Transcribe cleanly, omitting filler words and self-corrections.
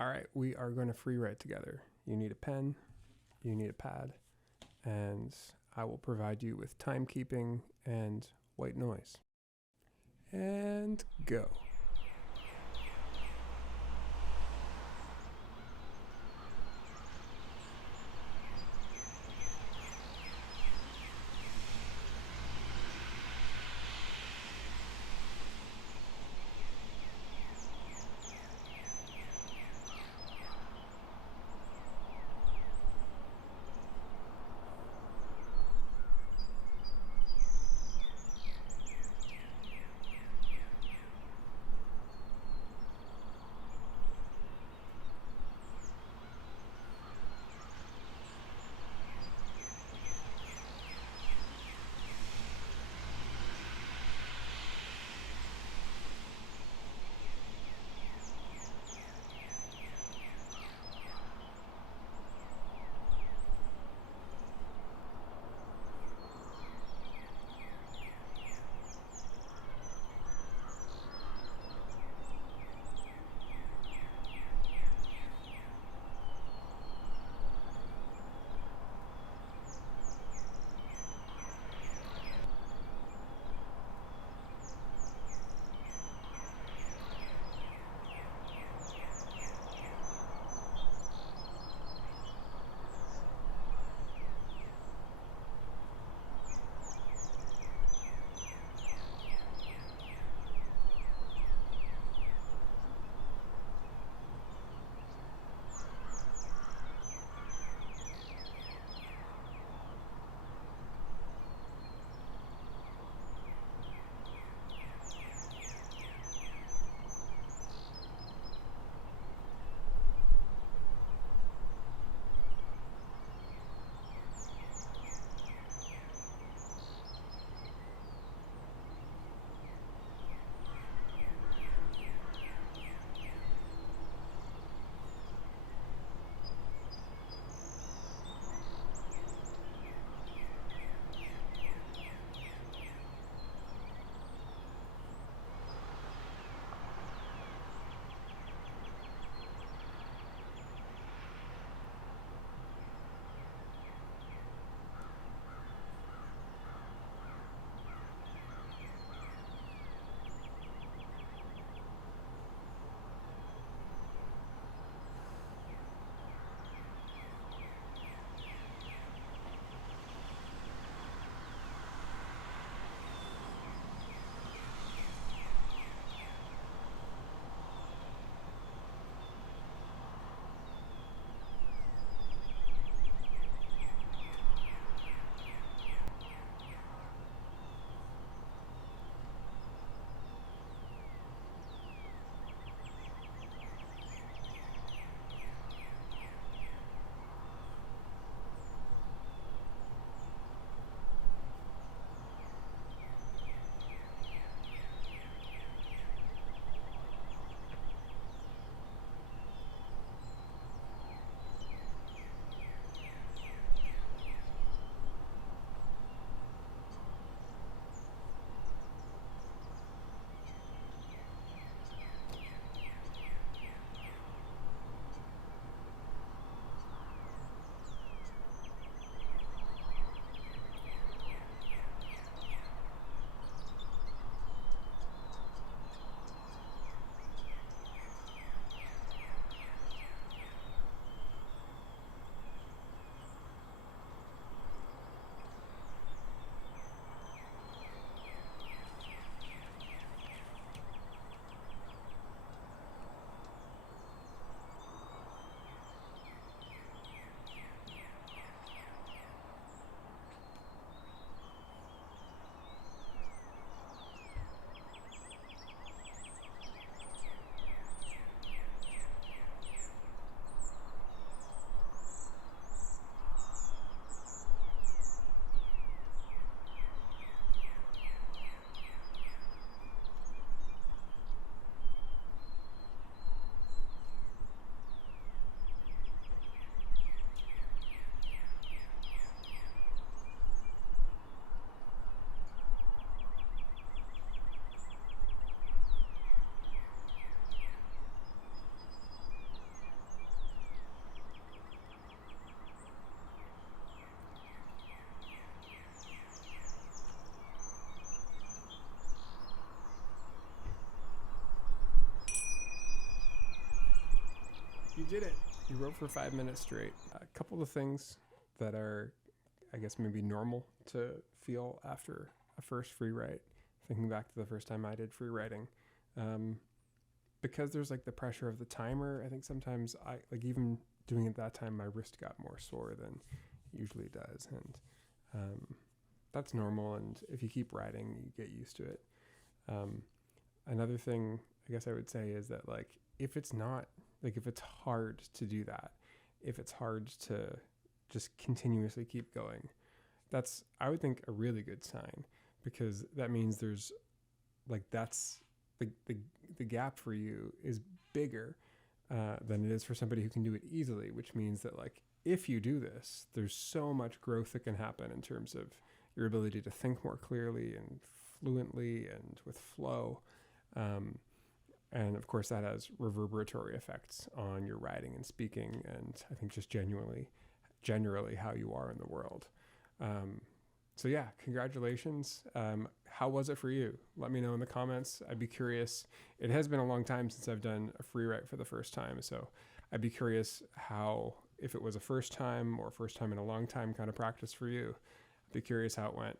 All right, we are going to free write together. You need a pen, you need a pad, and I will provide you with timekeeping and white noise. And go. You did it. You wrote for 5 minutes straight. A couple of things that are, I guess, maybe normal to feel after a first free write. Thinking back to the first time I did free writing. Because there's like the pressure of the timer, I think sometimes I, like even doing it that time, my wrist got more sore than it usually does. And that's normal. And if you keep writing, you get used to it. Another thing I guess I would say is that like, if it's not, like if it's hard to do that, if it's hard to just continuously keep going, that's, I would think, a really good sign, because that means there's like, that's the gap for you is bigger than it is for somebody who can do it easily, which means that like, if you do this, there's so much growth that can happen in terms of your ability to think more clearly and fluently and with flow. And of course that has reverberatory effects on your writing and speaking, and I think just generally how you are in the world. So yeah, congratulations. How was it for you? Let me know in the comments. I'd be curious. It has been a long time since I've done a free write for the first time, so I'd be curious how, if it was a first time or first time in a long time kind of practice for you. I'd be curious how it went.